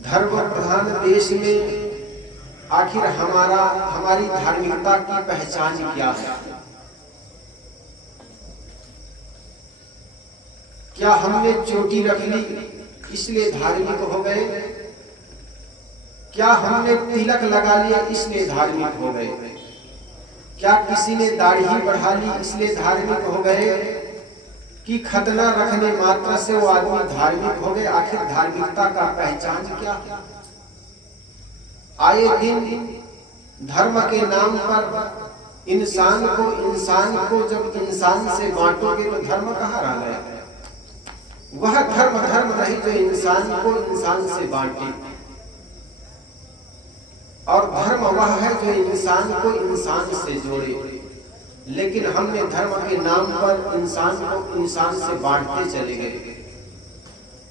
धर्म प्रधान देश में आखिर हमारी धार्मिकता की पहचान क्या है? क्या हमने चोटी रख ली इसलिए धार्मिक हो गए? क्या हमने तिलक लगा लिया इसलिए धार्मिक हो गए? क्या किसी ने दाढ़ी बढ़ा ली इसलिए धार्मिक हो गए? कि खतना रखने मात्र से वो आदमी धार्मिक हो गए? आखिर धार्मिकता का पहचान क्या है? आए दिन धर्म के नाम पर इंसान को जब इंसान से बांटोगे तो धर्म कहाँ रह गया? वह धर्म नहीं जो इंसान को इंसान से बांटे, और धर्म वह है जो इंसान को इंसान से जोड़े। लेकिन हमने धर्म के नाम पर इंसान को इंसान से बांटते चले गए।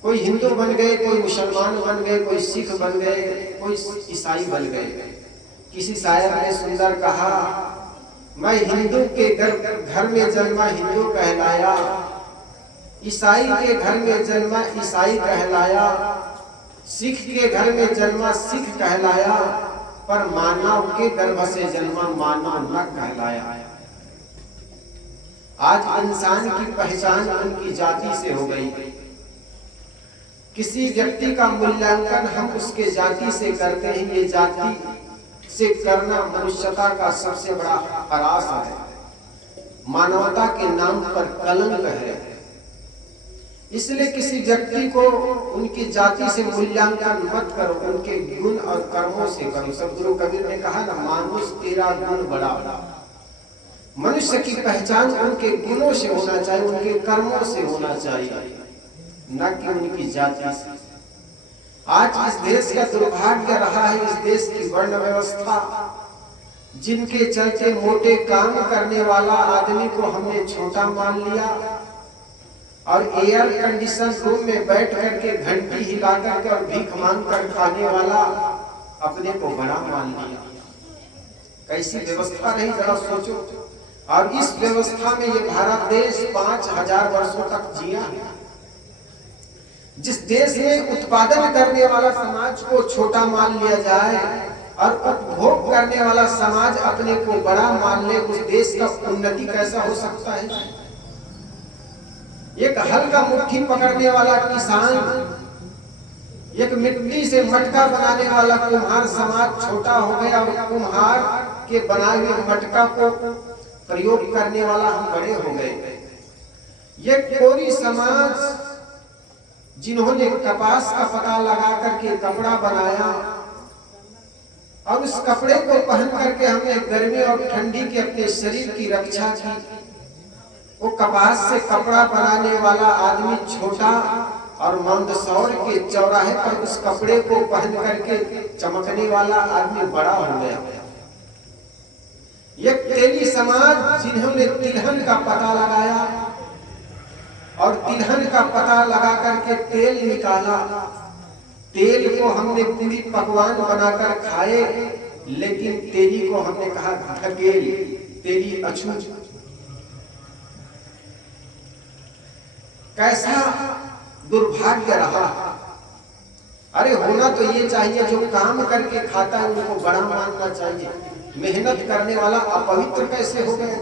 कोई हिंदू बन गए, कोई मुसलमान बन गए, कोई सिख बन गए, कोई ईसाई बन गए। किसी शायर ने सुंदर कहा, मैं हिंदू के घर में जन्मा हिंदू कहलाया, ईसाई के घर में जन्मा ईसाई कहलाया, सिख के घर में जन्मा सिख कहलाया, पर मानव के गर्भ से जन्मा मानव न कहलाया। आज इंसान की पहचान उनकी जाति से हो गई। किसी व्यक्ति का मूल्यांकन हम उसके जाति से करते हैं। ये जाति से करना मनुष्यता का सबसे बड़ा हरास है, मानवता के नाम पर कलंक है। इसलिए किसी व्यक्ति को उनकी जाति से मूल्यांकन मत करो, उनके गुण और कर्मों से करो। सदगुरु कबीर ने कहा ना, मानुष तेरा गुण बड़ा। मनुष्य की पहचान उनके गुणों से होना चाहिए, उनके कर्मों से होना चाहिए, न कि उनकी जाति से। आज इस देश का दुर्भाग्य रहा है, इस देश की वर्ण व्यवस्था, जिनके चलते मोटे काम करने वाला आदमी को हमने छोटा मान लिया और एयर कंडीशन रूम में बैठ करके घंटी हिला करके और भीख मांग कर खाने वाला अपने को बड़ा मान लिया। कैसी व्यवस्था रही, जरा सोचो। और इस व्यवस्था में ये भारत देश 5000 वर्षों तक जिया है। जिस देश में उत्पादन करने वाला समाज को छोटा मान लिया जाए और उपभोग करने वाला समाज अपने को बड़ा मान ले, उस देश का उन्नति कैसा हो सकता है? एक हल का मुट्ठी पकड़ने वाला किसान, एक मिट्टी से मटका बनाने वाला कुम्हार समाज छोटा हो गया और कुम्हार के बनाए हुए मटका को प्रयोग करने वाला हम बड़े हो गए। ये कोरी समाज, जिन्होंने कपास का पता लगा करके कपड़ा बनाया और उस कपड़े को पहन करके हमने गर्मी और ठंडी के अपने शरीर की रक्षा की, वो कपास से कपड़ा बनाने वाला आदमी छोटा और मंदसौर के चौराहे पर उस कपड़े को पहन करके चमकने वाला आदमी बड़ा हो गया। ये तेली समाज, जिन्होंने तिलहन का पता लगाया और तिलहन का पता लगा करके तेल निकाला, तेल को हमने पूरी पकवान बनाकर खाए, लेकिन तेली को हमने कहा ढकेल, तेली अछूत। कैसा दुर्भाग्य रहा। अरे होना तो ये चाहिए, जो काम करके खाता है उनको बड़ा मानना चाहिए। मेहनत करने वाला अपवित्र कैसे हो गया?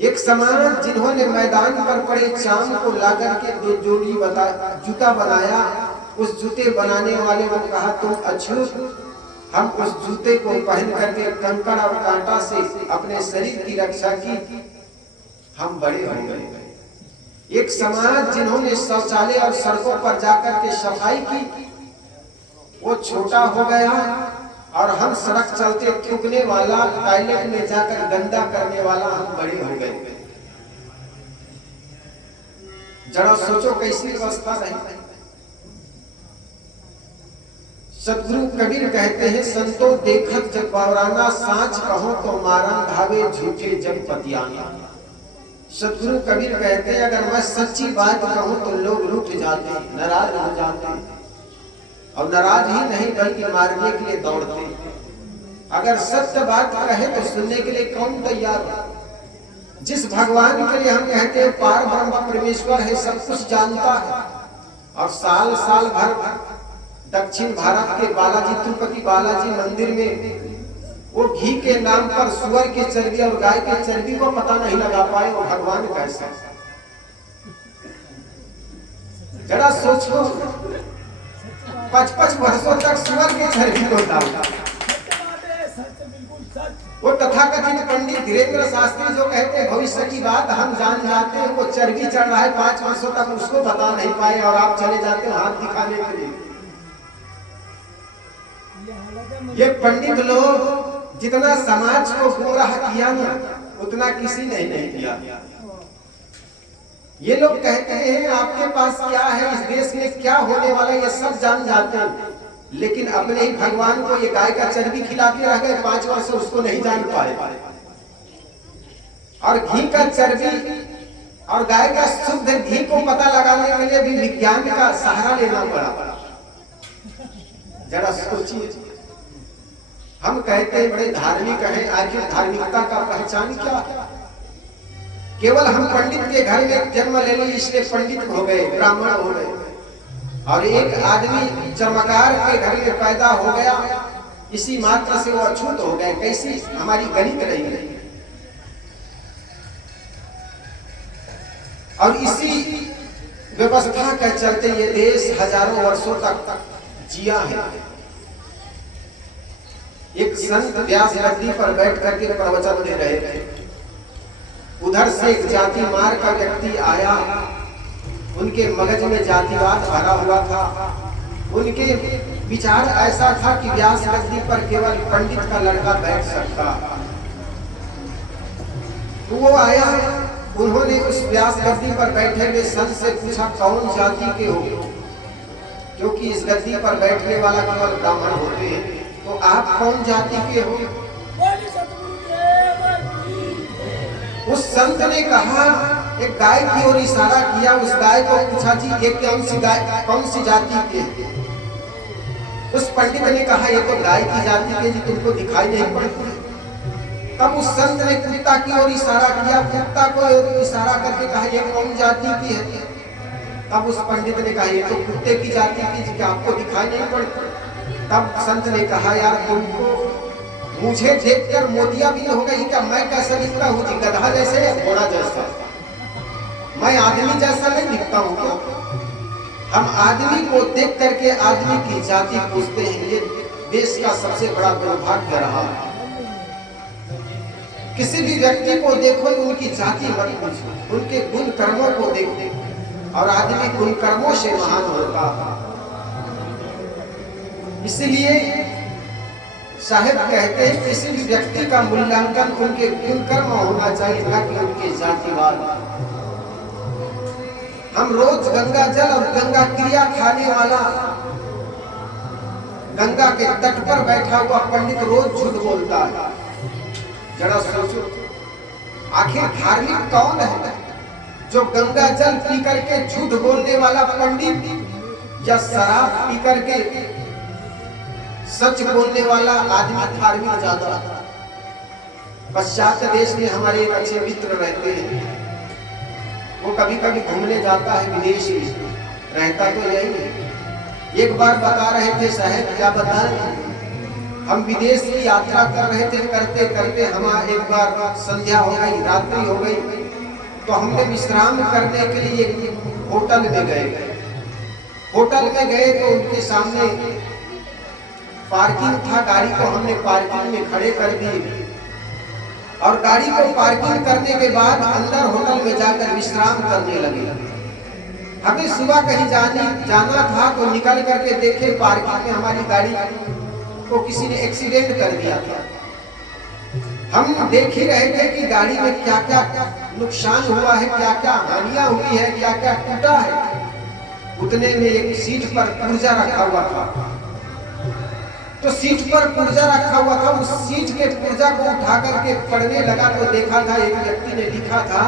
एक समाज, जिन्होंने मैदान पर पड़े चाम को लाकर के 2 जोड़ी जूता बनाया, उस जूते बनाने वाले को कहा तुम अछूत। हम उस जूते को पहन करके कंकड़ और कांटा से अपने शरीर की रक्षा की, हम बड़े हो गए। एक समाज, जिन्होंने शौचालय और सड़कों पर जाकर के सफाई की, वो छोटा हो गया और हम सड़क चलते थूकने वाला, टॉयलेट में जाकर गंदा करने वाला हम बड़े हो गए। जरा सोचो कैसी व्यवस्था रही। सदगुरु कबीर कहते हैं, संतो देखत जग बावराना, साच कहो तो मारन धावे झूठे जग पतियाना। सदगुरु कबीर कहते हैं, अगर मैं सच्ची बात कहूं तो लोग रूठ जाते, नाराज हो जाते, और नाराज ही नहीं बल्कि मारने के लिए दौड़ते। अगर सत्य बात कहे तो सुनने के लिए कौन तैयार है? जिस भगवान के लिए हम कहते हैं पार ब्रह्म परमेश्वर है, सब कुछ जानता है, और साल साल भर दक्षिण भारत के बालाजी, तिरुपति बालाजी मंदिर में वो घी के नाम पर सुअर की चर्बी और गाय की चर्बी को पता नहीं लगा पाए वो भगवान कैसा। जरा सोचो 55 वर्षों तक सुअर की चर्बी को डाला। वो तथाकथित पंडित धीरेन्द्र शास्त्री जो कहते हैं भविष्य की बात हम जान जाते हैं, वो चर्बी चढ़ रहा है 5 वर्षों तक, उसको बता नहीं पाए और आप चले जाते हो हाथ दिखाने के लिए। ये पंडित लोग जितना समाज को गुमराह किया ना उतना किसी ने नहीं किया। ये लोग कहते हैं आपके पास क्या है, इस देश में क्या होने वाला है, ये सब जान जाते हैं, लेकिन अपने ही भगवान को ये गाय का चर्बी खिला के रह गए 5 वर्ष, उसको नहीं जान पाए। और घी का चर्बी और गाय का शुद्ध घी को पता लगाने के लिए भी विज्ञान का सहारा लेना पड़ा। जरा सोचिए, हम कहते हैं बड़े धार्मिक हैं, आखिर धार्मिकता का पहचान क्या है? केवल हम पंडित के घर में जन्म ले ली इसलिए पंडित हो गए, ब्राह्मण हो गए, और एक आदमी चमकार के घर में पैदा हो गया इसी मात्र से वो अछूत हो गए। कैसी हमारी गणित रही। और इसी व्यवस्था के चलते ये देश हजारों वर्षों तक जिया है। एक संत व्यास गद्दी पर बैठ करके प्रवचन दे रहे थे, उधर से एक जाति मार का व्यक्ति आया, उनके मगज में जातिवाद भरा हुआ था। उनके विचार ऐसा था कि व्यास गद्दी पर केवल पंडित का लड़का बैठ सकता। तो वो आया, उन्होंने उस व्यास गद्दी पर बैठे हुए संत से पूछा कौन जाति के हो, क्योंकि इस गद्दी पर बैठने वाला केवल ब्राह्मण होते हैं, तो आप कौन जाति के हो? उस संत ने कहा, एक गाय की ओर इशारा किया, उस गाय को पूछा जी ये कौन सी जाति के? उस पंडित ने कहा ये तो गाय की जाति के जी, तुमको दिखाई नहीं पड़ती। तब उस संत ने कुत्ता की ओर इशारा किया, कुत्ता को इशारा करके कहा ये कौन जाति की है? तब उस पंडित ने कहा ये तो कुत्ते की जाति की जी, क्या आपको दिखाई नहीं पड़ती? तब संत ने कहा यार तुमको मुझे देखकर मोतिया भी हो गई क्या? मैं कैसा दिखता हूँ जी, गधा जैसे या घोड़ा जैसा? मैं आदमी जैसा नहीं दिखता हूँ क्या? हम आदमी को देख करके आदमी की जाति पूछते हैं, ये देश का सबसे बड़ा दुर्भाग्य रहा। किसी भी व्यक्ति को देखो उनकी जाति मत पूछो, उनके गुण कर्मों को देखो, और आदमी गुण कर्मों से महान होता। इसलिए साहिब कहते हैं किसी भी व्यक्ति का मूल्यांकन उनके गुण कर्म होना चाहिए, ना कि उनके जातिवाद। हम रोज गंगा जल और गंगा क्रिया खाने वाला गंगा के तट पर बैठा हुआ पंडित रोज झूठ बोलता है। जरा सोचो, आखिर धार्मिक कौन है? जो गंगा जल पी करके झूठ बोलने वाला पंडित, या शराब पी करके सच बोलने वाला आदमी धार्मिक ज्यादा? पश्चात देश में हमारे एक अच्छे मित्र रहते हैं, वो कभी कभी घूमने जाता है विदेश में, रहता तो यही है। एक बार बता रहे थे, साहब क्या बताएं, हम विदेश की यात्रा कर रहे थे, करते करते हमारा एक बार संध्या हो गई, रात्रि हो गई, तो हमने विश्राम करने के लिए होटल में गए। होटल में गए तो उनके सामने पार्किंग था, गाड़ी को हमने पार्किंग में खड़े कर दिए, और गाड़ी को पार्किंग करने के बाद अंदर होटल में जाकर विश्राम करने लगे। हमें सुबह कहीं जाना था, तो निकल करके देखे पार्किंग में हमारी गाड़ी को किसी ने एक्सीडेंट कर दिया था। हम देख ही रहे थे कि गाड़ी में क्या क्या नुकसान हुआ है, क्या क्या हानियां हुई है, क्या क्या टूटा है। उतने में एक सीट पर पुर्जा रखा हुआ था, तो सीट पर पुर्जा रखा हुआ था, उस सीट के पुर्जा को उठा करके पढ़ने लगा तो देखा था एक व्यक्ति ने लिखा था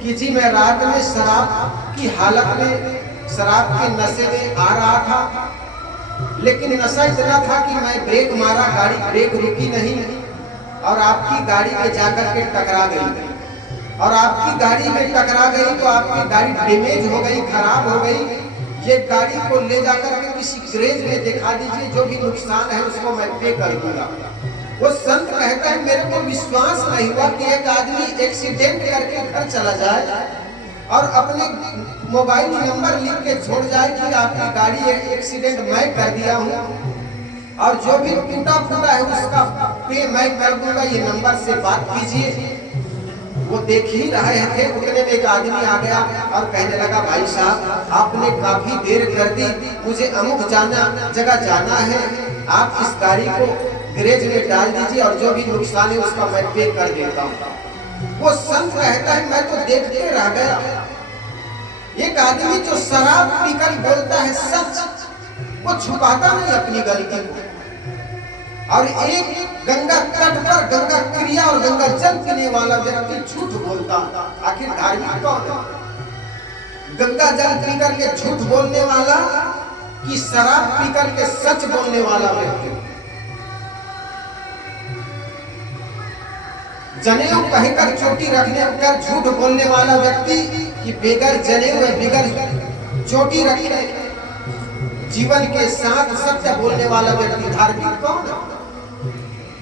कि जी मैं रात में शराब की हालत में, शराब के नशे में आ रहा था, लेकिन नशा इतना था कि मैं ब्रेक मारा, गाड़ी ब्रेक रुकी नहीं, और आपकी गाड़ी में जाकर के टकरा गई, और आपकी गाड़ी में टकरा गई तो आपकी गाड़ी डैमेज हो गई, खराब हो गई, ये गाड़ी को ले जाकर के किसी गैरेज में दिखा दीजिए, जो भी नुकसान है उसको मैं पे कर दूंगा। वो संत कहता है मेरे को विश्वास नहीं हुआ कि एक आदमी एक्सीडेंट करके घर चला जाए और अपने मोबाइल नंबर लिख के छोड़ जाए कि आपकी गाड़ी एक्सीडेंट मैं कर दिया हूँ और जो भी टूटा फूटा है उसका पे मैं कर दूंगा, ये नंबर से बात कीजिए। वो देख ही रहे थे, उतने में एक आदमी आ गया और कहने लगा भाई साहब आपने काफी देर कर दी, मुझे अमुक जगह जाना है, आप इस गाड़ी को गैरेज में डाल दीजिए और जो भी नुकसान है उसका मैं पे कर देता हूँ। वो संत कहता है मैं तो देखते रह गया, एक आदमी जो शराब पीकर बोलता है सच, वो छुपाता नहीं अपनी गलती को, और एक गंगा तट पर गंगा क्रिया और गंगा जल पीने वाला व्यक्ति झूठ बोलता। आखिर धार्मिक कौन है? गंगा जल पीकर के झूठ बोलने वाला कि शराब पीकर के सच बोलने वाला व्यक्ति? जनेऊ कहकर चोटी रखने कर झूठ बोलने वाला व्यक्ति कि बेगर जनेऊ बेगर चोटी रखने जीवन के साथ सत्य बोलने वाला व्यक्ति धार्मिक कौन है?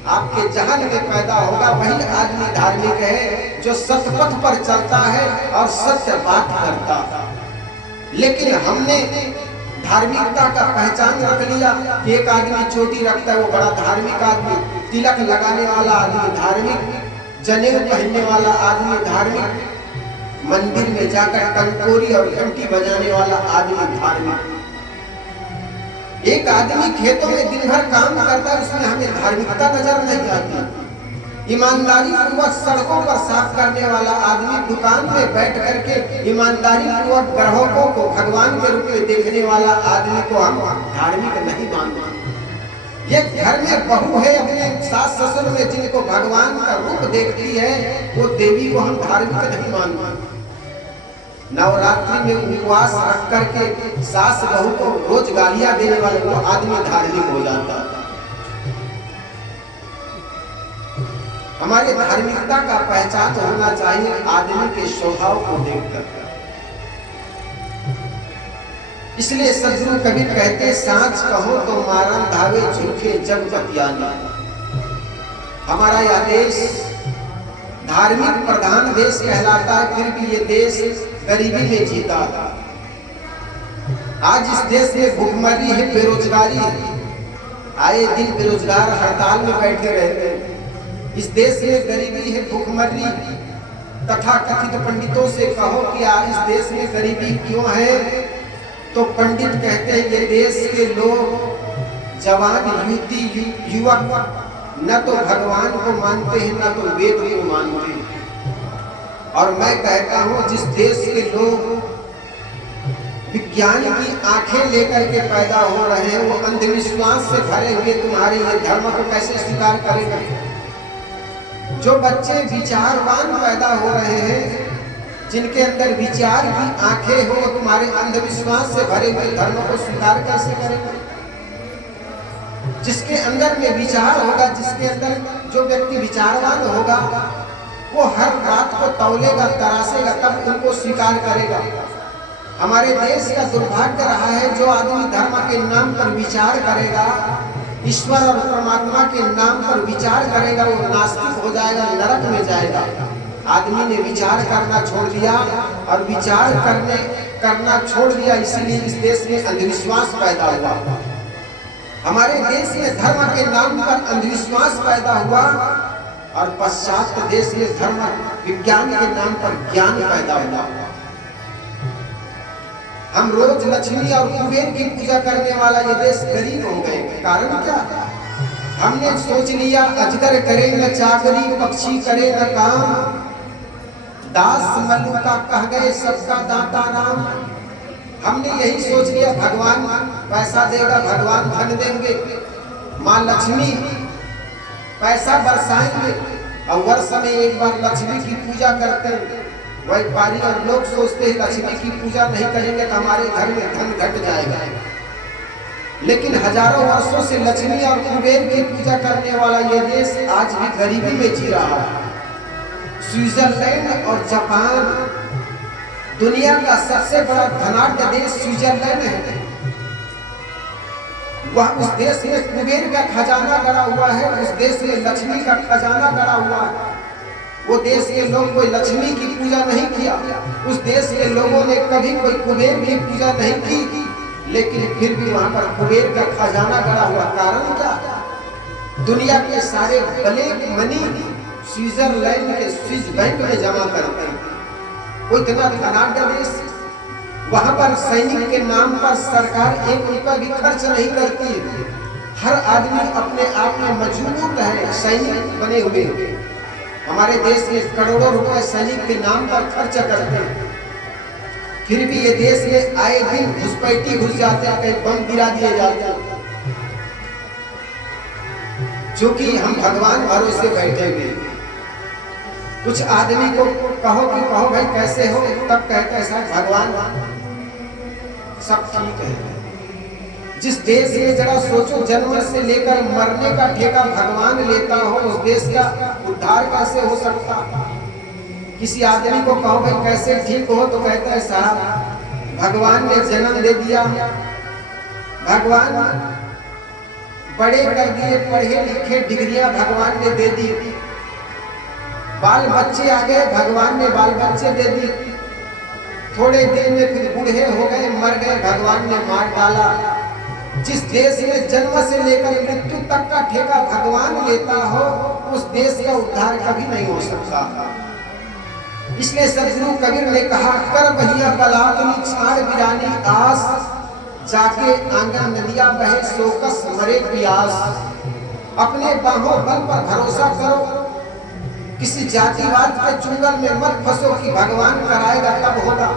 आपके जहन में पैदा होगा वही आदमी धार्मिक है जो सतपथ पर चलता है और सत्य बात करता। लेकिन हमने धार्मिकता का पहचान रख लिया कि एक आदमी चोटी रखता है वो बड़ा धार्मिक आदमी, तिलक लगाने वाला आदमी धार्मिक, जनेऊ पहनने वाला आदमी धार्मिक, मंदिर में जाकर कंकोरी और घंटी बजाने वाला आदमी धार्मिक। एक आदमी खेतों में दिन भर काम करता है, उसमें हमें धार्मिकता नजर नहीं आती। ईमानदारी पूर्वक सड़कों पर साफ करने वाला आदमी, दुकान में बैठ करके ईमानदारी पूर्वक ग्राहकों को भगवान के रूप में देखने वाला आदमी को हम धार्मिक नहीं मानते। ये घर में बहू है अपने सास ससुर में जिनको भगवान का रूप देखती है, वो देवी को हम धार्मिक नहीं मानते। नवरात्रि में उपवास रख करके सास बहू को रोज गालियां देने वाले वो आदमी धार्मिक हो जाता है। हमारी धार्मिकता का पहचान होना चाहिए आदमी के स्वभाव को देखकर। इसलिए सदगुरु कबीर कहते सांच कहो तो मारन धावे झूठे जग बतियाना। हमारा यह देश धार्मिक प्रधान देश कहलाता है, फिर भी ये देश गरीबी में जीता। आज इस देश में भूखमरी है, बेरोजगारी है, आए दिन बेरोजगार हड़ताल में बैठे रहते हैं। इस देश में गरीबी है, भूखमरी। तथा कथित पंडितों से कहो कि इस देश में गरीबी क्यों है, तो पंडित कहते हैं ये देश के लोग जवान युवती युवक न तो भगवान को मानते हैं न तो वेद को मानते हैं। और मैं कहता हूं जिस देश के लोग विज्ञान की आंखें लेकर के पैदा हो रहे हैं वो अंधविश्वास से भरे हुए तुम्हारे ये धर्म को कैसे स्वीकार करेंगे? जो बच्चे विचारवान पैदा हो रहे हैं, जिनके अंदर विचार की आंखें हो, तुम्हारे अंधविश्वास से भरे हुए धर्म को स्वीकार कैसे करेंगे? जिसके अंदर में विचार होगा, जिसके अंदर जो व्यक्ति विचारवान होगा वो हर बात को तौलेगा, तरासेगा, तब उनको स्वीकार करेगा। हमारे देश का दुर्भाग्य रहा है जो आदमी धर्म के नाम पर विचार करेगा, ईश्वर और परमात्मा के नाम पर विचार करेगा, वो नास्तिक हो जाएगा, नरक में जाएगा। आदमी ने विचार करना छोड़ दिया और विचार करना छोड़ दिया, इसलिए इस देश में अंधविश्वास पैदा हुआ। हमारे देश में धर्म के नाम पर अंधविश्वास पैदा हुआ और पश्चात देश में धर्म विज्ञान के नाम पर ज्ञान पैदा हुआ। हम रोज लक्ष्मी और कुबेर की पूजा करने वाला ये देश गरीब हो गए। कारण क्या? हमने सोच लिया अजगर करे न चाकरी, पक्षी करे न काम, दास मल्लुका कह गए सबका दाता राम। हमने यही सोच लिया भगवान पैसा देगा, भगवान धन देंगे, माँ लक्ष्मी पैसा बरसाएंगे, और वर्ष में एक बार लक्ष्मी की पूजा करते हैं। व्यापारी और लोग सोचते हैं लक्ष्मी की पूजा नहीं करेंगे तो हमारे घर में धन घट जाएगा। लेकिन हजारों वर्षों से लक्ष्मी और कुबेर की पूजा करने वाला ये देश आज भी गरीबी में जी रहा है। स्विट्जरलैंड और जापान दुनिया का सबसे बड़ा धनाढ्य देश स्विट्जरलैंड है। वह उस देश में कुबेर का खजाना गड़ा हुआ है, उस देश में लक्ष्मी का खजाना गड़ा हुआ है। वो देश के लोग कोई लक्ष्मी की पूजा नहीं किया, उस देश के लोगों ने कभी कोई कुबेर की पूजा नहीं की, लेकिन फिर भी वहां पर कुबेर का खजाना गड़ा हुआ। कारण क्या? दुनिया के सारे ब्लैक मनी स्विट्जरलैंड के स्विस बैंक में जमा करते हैं। वो इतना धनाढ्य देश, वहां पर सैनिक के नाम पर सरकार 1 रुपया भी खर्च नहीं करती है। हर आदमी अपने आप में मजबूत है, सैनिक बने हुए। हमारे देश में करोड़ों रुपए सैनिक के नाम पर खर्च करते हैं, फिर भी ये देश में आए दिन घुसपैठी घुस जाते हैं, कहीं बम गिरा दिए जाते हैं। क्योंकि हम भगवान भरोसे बैठे हुए। कुछ आदमी को कहो कि कहो भाई कैसे हो, तब कहते हैं साहब भगवान सब ठीक है। जिस देश में जरा सोचो जन्म से लेकर मरने का ठेका भगवान लेता हो, उस देश का उद्धार कैसे हो सकता? किसी आदमी को कहो भाई कैसे ठीक हो, तो कहता है साहब भगवान ने जन्म दे दिया, भगवान बड़े कर दिए, पढ़े लिखे डिग्रियां भगवान ने दे दी, बाल बच्चे आ गए, भगवान ने बाल बच्चे दे दी, थोड़े दिन में फिर बूढ़े हो गए, मर गए, भगवान ने मार डाला। जिस देश में जन्म से लेकर मृत्यु तक का ठेका भगवान लेता हो, उस देश का उद्धार कभी नहीं हो सकता। इसलिए सदगुरु कबीर ने कहा, कर बहिया बलावनी छाड़ बिरानी आस, जाके आंगन नदिया बहे सोकस मरे प्यास। अपने बाहों बल पर भरोसा करो, किसी जातिवाद के चुंगल में मत फंसो कि भगवान कराएगा तब होगा।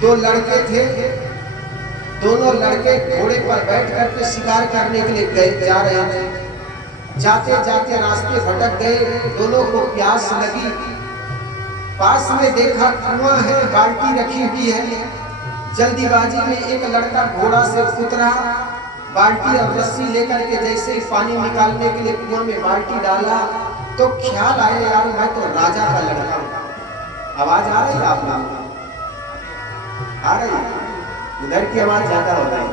2 लड़के थे, दोनों लड़के घोड़े पर बैठ करके शिकार करने के लिए गए जा रहे थे। जाते जाते रास्ते भटक गए, दोनों को प्यास लगी। पास में देखा कुआं है, बाल्टी रखी हुई है। जल्दीबाजी में एक लड़का घोड़ा से उतरा, बाल्टी और रस्सी लेकर के जैसे ही पानी निकालने के लिए कुआं में बाल्टी डाला, तो ख्याल आया यार मैं तो राजा का लड़का हूं। आवाज आ रही है आप लोग? आ रही? उधर की आवाज ज्यादा हो रही।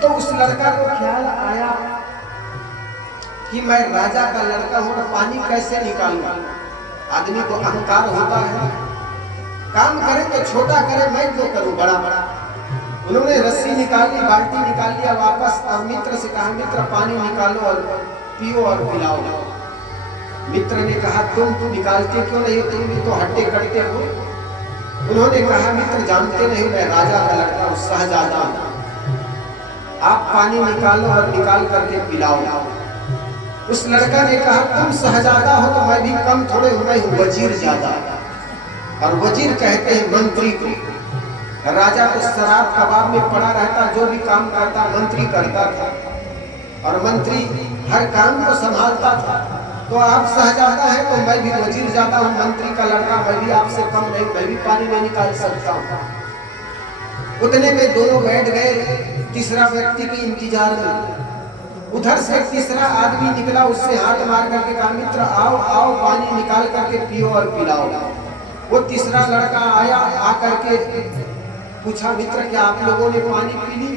तो उस लड़का को ख्याल आया कि मैं राजा का लड़का हूं, तो पानी कैसे निकालूंगा? आदमी को अहंकार होता है, काम करे तो छोटा करे, मैं क्यों करूं बड़ा बड़ा। उन्होंने रस्सी निकाली, बाल्टी निकाल लिया वापस, और मित्र से कहा मित्र पानी निकालो और पियो और पिलाओ। मित्र ने कहा तुम निकालते क्यों नहीं, तुम भी तो हट्टे कट्टे हो। उन्होंने कहा मित्र जानते नहीं मैं राजा का लड़का हूं, शहजादा हूं, आप पानी निकालो और निकाल करके पिलाओ। उस लड़का ने कहा तुम शहजादा हो तो मैं भी कम थोड़े हूं, मैं हूं वजीर ज्यादा। और वजीर कहते हैं मंत्री को। राजा तो शराब कबाब में पड़ा रहता, जो भी काम करता मंत्री करता था, और मंत्री हर काम को संभालता था। तो आप शहजादा है तो मैं भी वजीर ज्यादा हूँ, मंत्री का लड़का, मैं भी आपसे कम नहीं, मैं भी पानी नहीं निकाल सकता हूँ। उतने में दोनों बैठ गए तीसरा व्यक्ति के इंतजार में। उधर से तीसरा आदमी निकला, उससे हाथ मार करके कहा मित्र आओ आओ पानी निकाल करके पियो और पिलाओ। वो तीसरा लड़का आया, आकर के पूछा मित्र क्या आप लोगों ने पानी पी ली?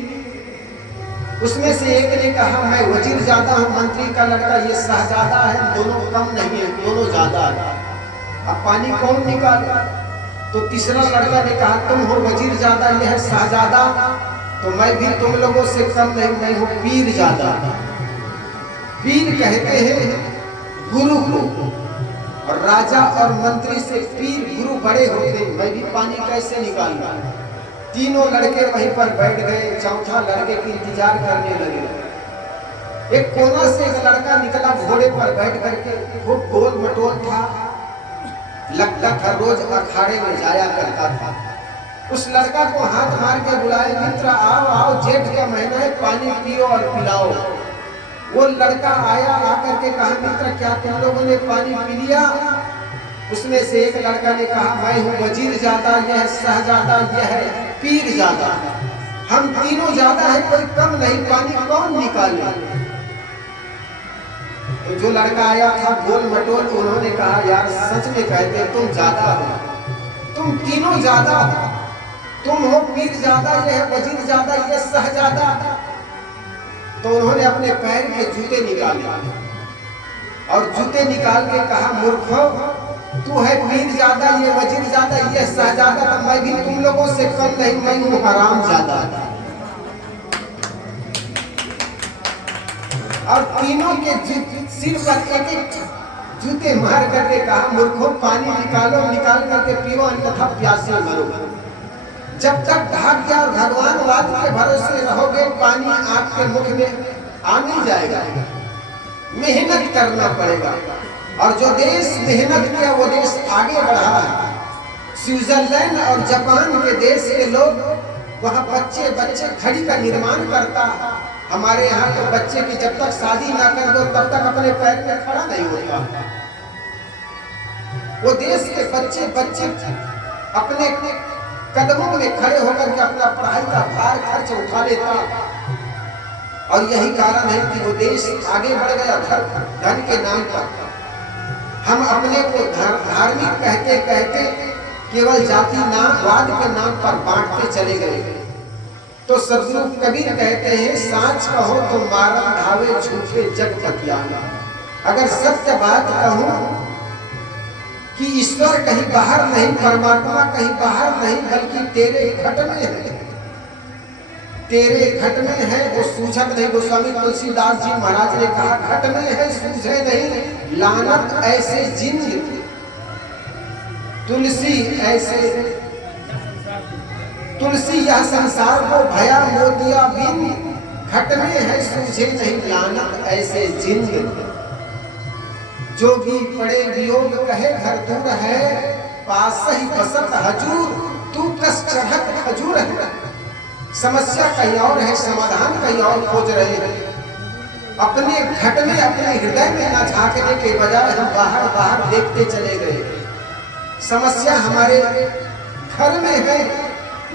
उसमें से एक ने कहा मैं वजीर ज्यादा हूँ, मंत्री का लड़का, ये शहजादा है, दोनों कम नहीं है, दोनों ज्यादा है, अब पानी कौन निकाले? तो तीसरा लड़का ने कहा तुम हो वजीर ज्यादा, यह है शहजादा, तो मैं भी तुम लोगों से कम नहीं, मैं हूँ पीर ज्यादा। पीर कहते हैं गुरु को, और राजा और मंत्री से पीर गुरु बड़े होते, मैं भी पानी कैसे निकालूं? तीनों लड़के वहीं पर बैठ गए, चौथा लड़के की इंतजार करने लगे। एक कोना से एक लड़का निकला घोड़े पर बैठ करके, वो गोल मटोल था, लगता था रोज अखाड़े में जाया करता था। उस लड़का को हाथ मार के बुलाए मित्र आओ आओ, जेठ का महीना है, पानी पियो और पिलाओ। वो लड़का आया, आकर के कहा मित्र क्या तुम लोगों ने पानी पी लिया? उसमें से एक लड़का ने कहा मैं हूँ वजीर ज्यादा, यह शहजादा, यह है पीर ज्यादा, हम तीनों ज्यादा है, कोई कम नहीं, पानी कौन निकाले? तो जो लड़का आया था गोल मटोल, उन्होंने कहा यार सच में कहते तुम ज्यादा हो, तुम तीनों ज्यादा हो, तुम हो पीर ज्यादा, ये है वजीर ज्यादा, ये शहजादा। तो उन्होंने अपने पैर के जूते निकाले और जूते निकाल के कहा मूर्खों, तू है पीर ज्यादा, ये वजीर ज्यादा, ये शहजादा, तो मैं भी तुम लोगों से कम नहीं, मैं हूं हराम ज्यादा। और तीनों के सिर पर एक एक जूते मार करके कहा मूर्खों, पानी निकालो, निकाल करके पियो, अन्यथा प्यासे मरो। जब तक भाग्य और भगवानवाद के भरोसे रहोगे, पानी आपके मुख में आ नहीं जाएगा, मेहनत करना पड़ेगा। और जो देश मेहनत किया वो देश आगे बढ़ा है। स्विट्जरलैंड और जापान के देश के लोग, वहाँ बच्चे बच्चे खड़ी का निर्माण करता है। हमारे यहाँ तो बच्चे की जब तक शादी ना कर दो तब तक अपने पैर में खड़ा नहीं होता। वो देश के बच्चे बच्चे अपने कदमों में खड़े होकर के अपना पढ़ाई का भार खर्च उठा लेता। और यही कारण है कि वो देश आगे बढ़ गया धन के नाम पर। हम अपने को धार्मिक कहते कहते केवल जाति नामवाद के नाम पर बांटते चले गए। तो सदगुरु कबीर कहते हैं, सांच कहो तो मारन धावे झूठे जग पतियाना। अगर सत्य बात कहूं कि ईश्वर कहीं बाहर नहीं, परमात्मा कहीं बाहर नहीं, बल्कि तेरे घट में है, तेरे घट में है, वो सूझत नहीं। गोस्वामी तुलसीदास जी महाराज ने कहा, घट में है सूझे नहीं, लानत ऐसे जिंद तुलसी ऐसे, तुलसी यह संसार को भया मोतिया बिन, घट में है सूझे नहीं, लानत ऐसे जिंद। जोगी पड़े वियोग कहे घर दूर है, पास ही बसत हजूर, तू कस चढ़त खजूर है। समस्या कहीं और है, समाधान कहीं और खोज रहे हैं। अपने घट में, अपने हृदय में न झांकने के बजाय हम बाहर बाहर देखते चले गए। समस्या हमारे घर में है,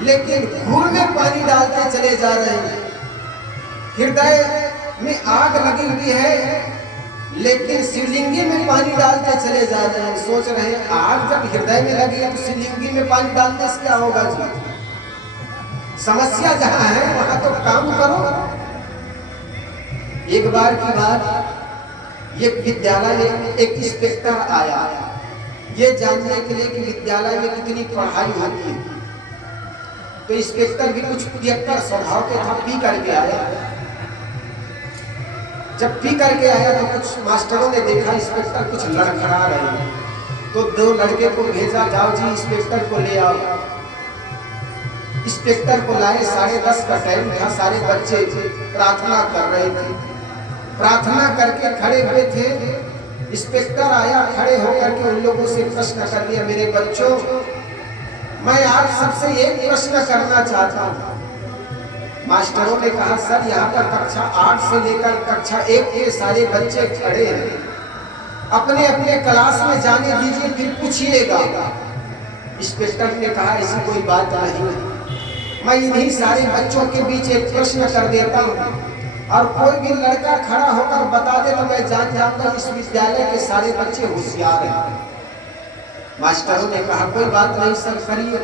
लेकिन घूर में पानी डालते चले जा रहे हैं। हृदय में आग लगी हुई है, लेकिन शिवलिंगी में पानी डालते चले जा रहे हैं। सोच रहे हैं आग जब हृदय में लगी है तो शिवलिंगी में पानी डालने से क्या होगा जी? समस्या जहां है वहां तो काम करो। एक बार की बात, ये विद्यालय में एक इंस्पेक्टर आया ये जानने के लिए कि विद्यालय में कितनी पढ़ाई होती है। तो इंस्पेक्टर भी कुछ पियक्कर स्वभाव के था, पी करके आया। जब पी करके आया तो कुछ मास्टरों ने देखा इंस्पेक्टर कुछ लड़खड़ा रहे हैं, तो दो लड़के को भेजा, जाओ जी इंस्पेक्टर को ले आओ। इंस्पेक्टर को लाए, 10:30 का टाइम था, सारे बच्चे प्रार्थना कर रहे थे। प्रार्थना करके खड़े हुए थे। इंस्पेक्टर आया, खड़े होकर के उन लोगों से प्रश्न कर लिया, मेरे बच्चों, मैं आप सबसे एक प्रश्न करना चाहता हूँ। मास्टरों ने कहा, सर यहाँ पर कक्षा 8 से लेकर कक्षा 1 के सारे बच्चे खड़े हैं, अपने अपने क्लास में जाने दीजिए, फिर पूछिएगा। इंस्पेक्टर ने कहा, ऐसी कोई बात नहीं, मैं इन्हीं सारे बच्चों के बीच एक प्रश्न कर देता हूँ, और कोई भी लड़का खड़ा होकर बता दे तो मैं जान जाऊंगा इस विद्यालय के सारे बच्चे होशियार हैं। मास्टरों ने कहा, कोई बात नहीं सर, करिए।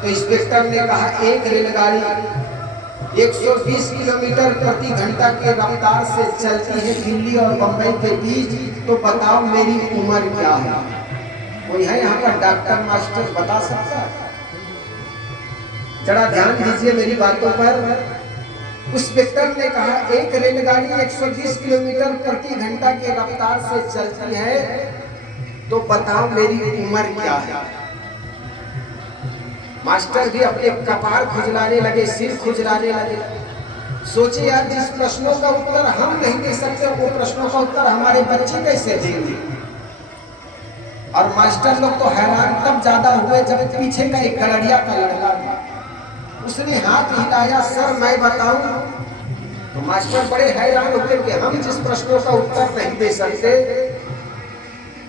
तो इंस्पेक्टर ने कहा, एक रेलगाड़ी 120 किलोमीटर प्रति घंटा के रफ्तार से चलती है दिल्ली और बंबई के बीच, तो बताओ मेरी उम्र क्या है? कोई है यहाँ पर डॉक्टर मास्टर बता सकता है? जरा ध्यान दीजिए मेरी बातों पर। इंस्पेक्टर ने कहा, एक रेलगाड़ी 120 किलोमीटर प्रति घंटा के रफ्तार से चलती है, तो बताओ मेरी उम्र क्या है? मास्टर भी अपने कपार खुजलाने लगे, सिर खुजलाने लगे। सोचे यार, जिस प्रश्नों का उत्तर हम नहीं दे सकते, वो प्रश्नों का उत्तर हमारे बच्चे कैसे देंगे? और मास्टर लोग तो हैरान तब ज्यादा हुए जब पीछे का एक गड़रिया का लड़का था, उसने हाथ हिलाया, सर मैं बताऊं। तो मास्टर बड़े हैरान हुए कि हम जिस प्रश्नों का उत्तर नहीं दे सकते,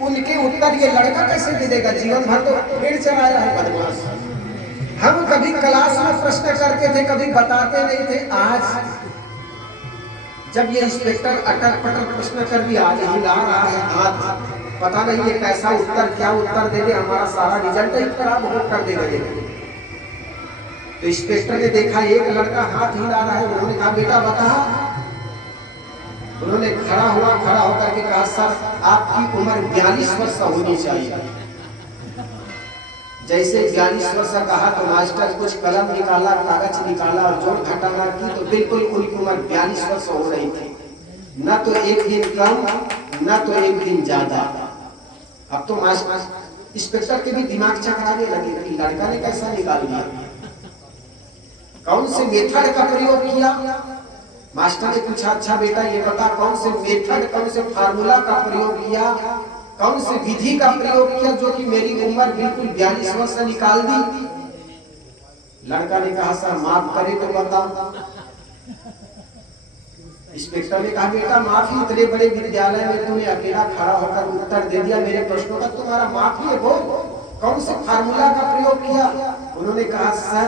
उनके उत्तर ये लड़का कैसे दे देगा? जीवन भर तो पेड़ चढ़ाया है बदमाश। हम कभी क्लास में प्रश्न करते थे, कभी बताते नहीं थे। आज जब ये इंस्पेक्टर अटर पटर प्रश्न कर दिया, आज हिला रहा है हाथ, पता नहीं ये कैसा उत्तर, क्या उत्तर दे दे, हमारा सारा रिजल्ट ही खराब हो कर देगा ये। तो इंस्पेक्टर ने देखा एक लड़का हाथ हिला रहा है, उन्होंने कहा बेटा बता। उन्होंने खड़ा होकर के कहा सर आपकी उम्र 42 वर्ष होनी चाहिए। जैसे 42 वर्ष कहा तो मास्टर कुछ कलम निकाला, कागज निकाला और जोड़ घटाना की तो बिल्कुल उनकी उम्र 42 वर्ष हो रही थी, न तो एक दिन कम न तो एक दिन ज्यादा। अब तो मास्टर इंस्पेक्टर के भी दिमाग चकराने लगे कि लड़का ने कैसा निकाल दिया, कौन से मेथड का प्रयोग किया। मास्टर ने पूछा अच्छा बेटा ये बता कौन से मेथड, कौन से फार्मूला का प्रयोग किया, कौन से विधि का प्रयोग किया जो कि मेरी उम्र बिल्कुल 42 वर्ष से निकाल दी। लड़का ने कहा सर माफ करे तो बताओ। इंस्पेक्टर ने कहा बेटा माफी, इतने बड़े विद्यालय में तुम्हें अकेला खड़ा होकर उत्तर दे दिया मेरे प्रश्नों का, तुम्हारा माफी है वो कौन से फार्मूला का प्रयोग किया। उन्होंने कहा सर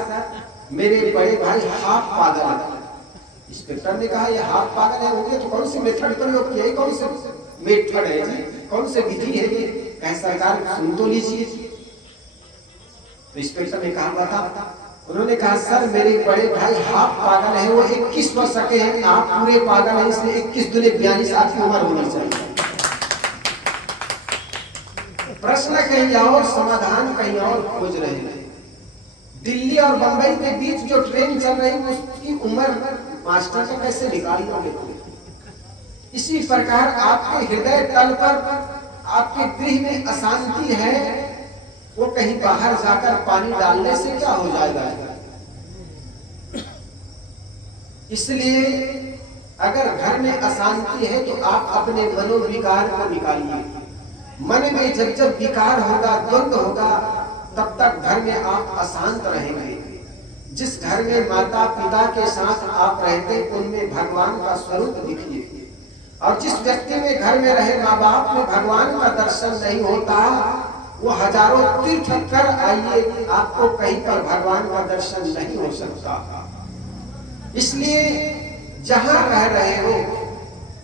मेरे बड़े भाई हाफ पागल है। इंस्पेक्टर ने कहा ये हाफ पागल है होंगे तो कौन से मेथड प्रयोग किया, कौन से मेथड है जी, कौन से विधि है ये, कह सरकार सुन तो लीजिए। तो इंस्पेक्टर ने कहा बता। उन्होंने कहा सर मेरे बड़े भाई हाफ पागल है, वो 21 वर्ष के हैं, आप पूरे पागल हैं, इसलिए 21 दूने 42 आपकी उम्र होनी चाहिए। प्रश्न कहीं और समाधान कहीं और खोज रहे हैं। दिल्ली और बंबई के बीच जो ट्रेन चल रही है उसकी उम्र मास्टर का कैसे निकाल लोगे। इसी प्रकार आपके हृदय तल पर आपके गृह में अशांति है, वो कहीं बाहर जाकर पानी डालने से क्या हो जाएगा। इसलिए अगर घर में अशांति है तो आप अपने मनोविकार को निकालिए। मन में जब जब विकार होगा, द्वंद्व होगा, तब तक घर में आप अशांत रहेंगे। जिस घर में माता पिता के साथ आप रहते उनमें भगवान का स्वरूप दिखिए, और जिस व्यक्ति में घर में रहे माँ बाप में भगवान का दर्शन नहीं होता, वो हजारों तीर्थ कर आइए आपको कहीं पर भगवान का दर्शन नहीं हो सकता। इसलिए जहां रह रहे हो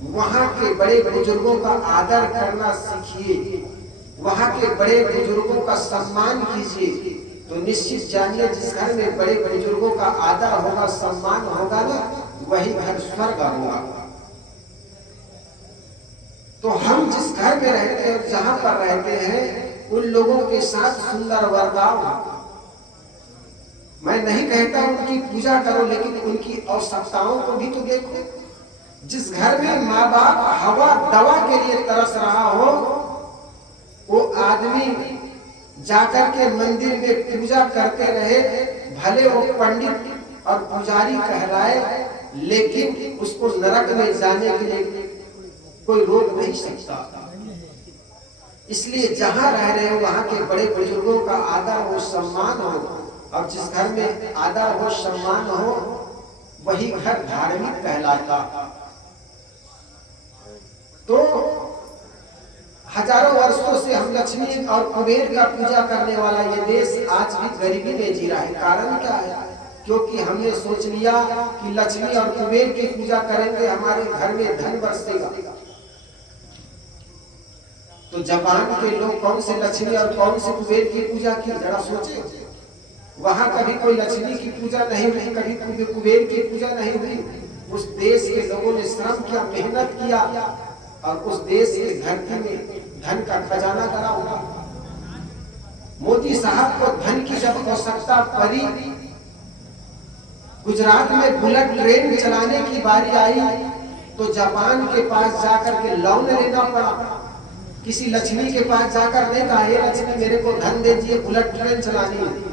वहां के बड़े बुजुर्गों का आदर करना सीखिए, वहां के बड़े बुजुर्गों का सम्मान कीजिए। तो निश्चित जानिए जिस घर में बड़े बुजुर्गों का आदर होगा, सम्मान होगा ना, वही घर स्वर्ग होगा। तो हम जिस घर में रहते हैं, जहां पर रहते हैं, उन लोगों के साथ सुंदर बर्ताव। मैं नहीं कहता उनकी पूजा करो, लेकिन उनकी आवश्यकताओं को भी तो देखो। जिस घर में माँ बाप हवा दवा के लिए तरस रहा हो, वो आदमी जाकर के मंदिर में पूजा करते रहे, भले वो पंडित और पुजारी कहलाए, लेकिन उसको नरक में जाने के लिए कोई रोक नहीं सकता। इसलिए जहां रह रहे हो वहां के बड़े बुजुर्गों का आदर हो, सम्मान हो, और जिस घर में आदर हो, सम्मान हो, वही घर धार्मिक कहलाता। तो हजारों वर्षों से हम लक्ष्मी और कुबेर का पूजा करने वाला ये देश आज भी गरीबी में जी रहा है। कारण क्या है? क्योंकि हमने सोच लिया कि लक्ष्मी और कुबेर की पूजा करेंगे हमारे घर में धन बरसेगा। तो जापान के लोग कौन से लक्ष्मी और कौन से कुबेर की पूजा की, जरा सोचे। वहां कभी कोई लक्ष्मी की पूजा नहीं हुई, कभी कुबेर की पूजा नहीं हुई। उस देश के लोगों ने श्रम किया, मेहनत किया, और उस देश की धरती में धन का खजाना गड़ा हुआ। मोदी साहब को धन की जब आवश्यकता पड़ी, गुजरात में बुलेट ट्रेन चलाने की बारी आई, तो जापान के पास जाकर के लोन लेना पड़ा। किसी लक्ष्मी के पास जाकर नहीं कहा, हे लक्ष्मी मेरे को धन दे दिए, बुलेट ट्रेन चलानी है।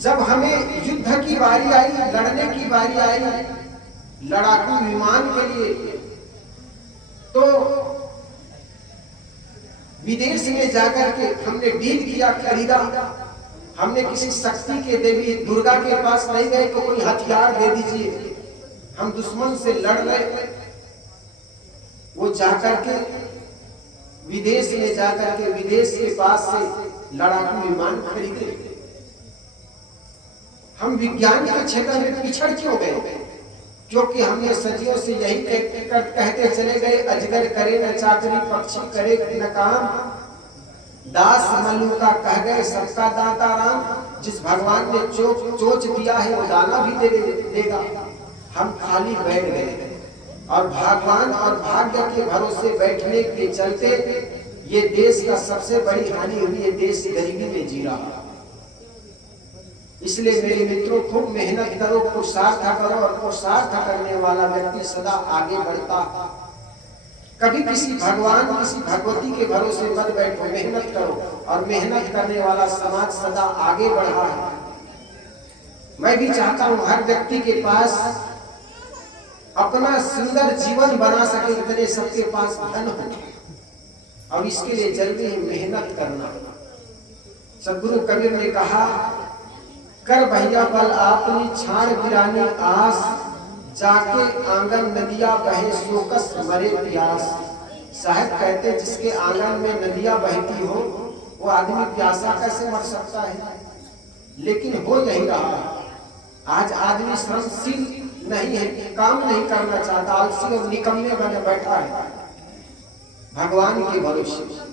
जब हमें युद्ध की बारी आई, लड़ने की बारी आई लड़ाकू विमान के लिए, तो विदेश में जाकर के हमने डील किया, खरीदा। हमने किसी शक्ति के देवी दुर्गा के पास नहीं गए तो कोई हथियार दे दीजिए, हम दुश्मन से लड़ रहे। वो जाकर के विदेश में जाकर के विदेश के पास से लड़ाकू विमान खरीदे। हम विज्ञान के क्षेत्र में पिछड़ क्यों गए? क्योंकि हमने सदियों से यही कहते चले गए, अजगर करे न चाकरी, पक्षी करे न काम, दास मल्लुका कह गए सबका दाता राम। जिस भगवान ने चोच दिया है वो दाना भी देगा। हम खाली बैठ गए और भगवान और भाग्य के भरोसे बैठने के चलते ये देश का सबसे बड़ी हानि हुई है। देश गरीबी में जी रहा। इसलिए मेरे मित्रों, खूब मेहनत करो, पुरुषार्थ करो, और पुरुषार्थ करने वाला व्यक्ति सदा आगे बढ़ता। कभी किसी भगवान किसी भगवती के भरोसे मत बैठो, मेहनत करो, और मेहनत करने वाला समाज सदा आगे बढ़ा है। मैं भी चाहता हूं हर व्यक्ति के पास अपना सुंदर जीवन बना सके, इतने सबके पास धन हो, और इसके लिए जल्दी ही मेहनत करना। सदगुरु कबीर ने कहा, कर भैया बल आपनी छाड़ गिरानी आस, जाके आंगन नदिया बहे सोकस मरे प्यास। साहब कहते जिसके आंगन में नदियां बहती हो वो आदमी प्यासा कैसे मर सकता है। लेकिन हो यही रहा। आज आदमी श्रमशील नहीं है, काम नहीं करना चाहता, आलसी और निकम्मे बने बैठा है भगवान के भरोसे।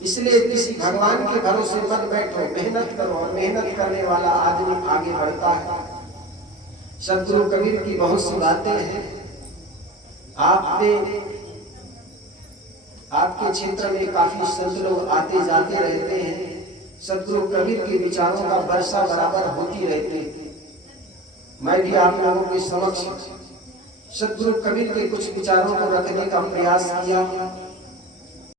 इसलिए किसी भगवान के भरोसे मत बैठो, मेहनत करो, और मेहनत करने वाला आदमी आगे बढ़ता है। सदगुरु कबीर की बहुत सी बातें हैं। आपके क्षेत्र में काफी संत लोग आते जाते रहते हैं। सदगुरु कबीर के विचारों का वर्षा बराबर होती रहती है। मैं भी आप लोगों के समक्ष सदगुरु कबीर के कुछ विचारों को रखने का प्रयास किया।